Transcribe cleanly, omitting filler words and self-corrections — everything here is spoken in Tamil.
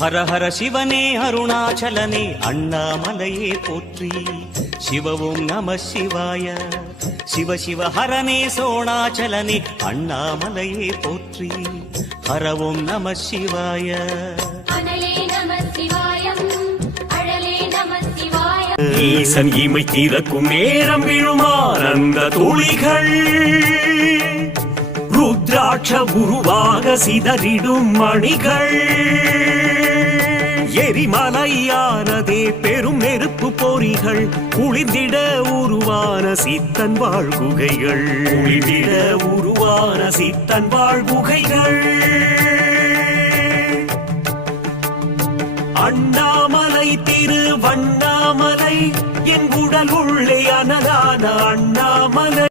ஹர ஹர சிவனே அருணாச்சலனே அண்ணாமலையே போற்றி. சிவவும் நம சிவாய. சிவ சிவ ஹரனே சோணாச்சலனே அண்ணாமலையே போற்றி. ஹரவும் நம சிவாய. ஈசன் இமை திறக்கும் நேரம் விழுமானந்த துளிகள் ருத்ராட்ச உருவாக சிதறிடும் மணிகள். எரிமலையானதே பெரும் நெருப்பு பொறிகள் குளிர்ந்திட உருவான சித்தன் வாழ்குகைகள். குளிர்ந்திட உருவான சித்தன் வாழ்குகைகள். அண்ணாமலை திருவண்ணாமலை என் உடல் உள்ளே அனலான அண்ணாமலை.